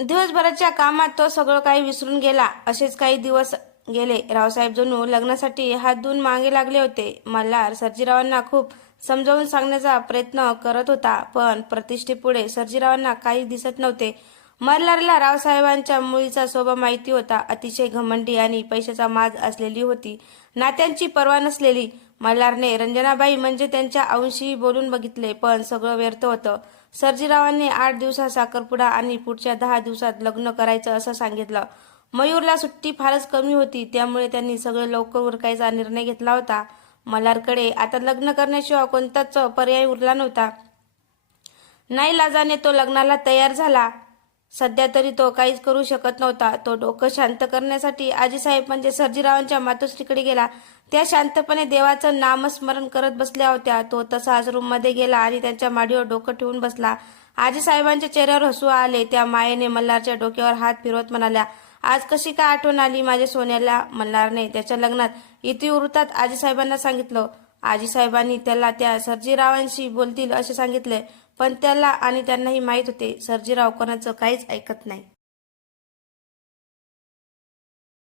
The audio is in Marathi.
दिवसभराच्या कामात तो सगळं काही विसरून गेला. असेच काही दिवस गेले. रावसाहेब जणू लग्नासाठी हात धुवून मागे लागले होते. मल्हार सर्जीरावांना खूप समजावून सांगण्याचा प्रयत्न करत होता, पण प्रतिष्ठेपुढे सर्जीरावांना काही दिसत नव्हते. मल्हारला रावसाहेबांच्या मुलीचा स्वभाव माहिती होता. अतिशय घमंडी आणि पैशाचा माज असलेली होती, नात्यांची पर्वा नसलेली. मल्हारने रंजनाबाई म्हणजे त्यांच्या अंशी बोलून बघितले, पण सगळं व्यर्थ होतं. सर्जीरावांनी 8 दिवसात साखरपुडा आणि पुढच्या 10 दिवसात लग्न करायचं असं सांगितलं. मयूरला सुट्टी फारच कमी होती, त्यामुळे त्यांनी सगळं लवकर उरकायचा निर्णय घेतला होता. मल्हारकडे आता लग्न करण्याशिवाय कोणताच पर्याय उरला नव्हता. नाईलाजाने तो लग्नाला तयार झाला. सध्या तरी तो काहीच करू शकत नव्हता. तो डोकं शांत करण्यासाठी आजीसाहेब म्हणजे सर्जीरावांच्या मातोश्रीकडे गेला. त्या शांतपणे देवाचं नामस्मरण करत बसल्या होत्या. तो तसाच रूममध्ये गेला आणि त्यांच्या मांडीवर डोकं ठेवून बसला. आजीसाहेबांच्या चेहऱ्यावर हसू आले. त्या मायेने मल्हारच्या डोक्यावर हात फिरवत म्हणाल्या, आज कशी काय आठवण आली माझ्या सोन्याला. मल्हारने त्याच्या लग्नात इतिवृत्तात आजीसाहेबांना सांगितलं. आजीसाहेबांनी त्याला त्या सर्जीरावांशी बोलतील असे सांगितले, पण त्याला आणि त्यांनाही माहीत होते, सर्जीराव कोणाचं काहीच ऐकत नाही.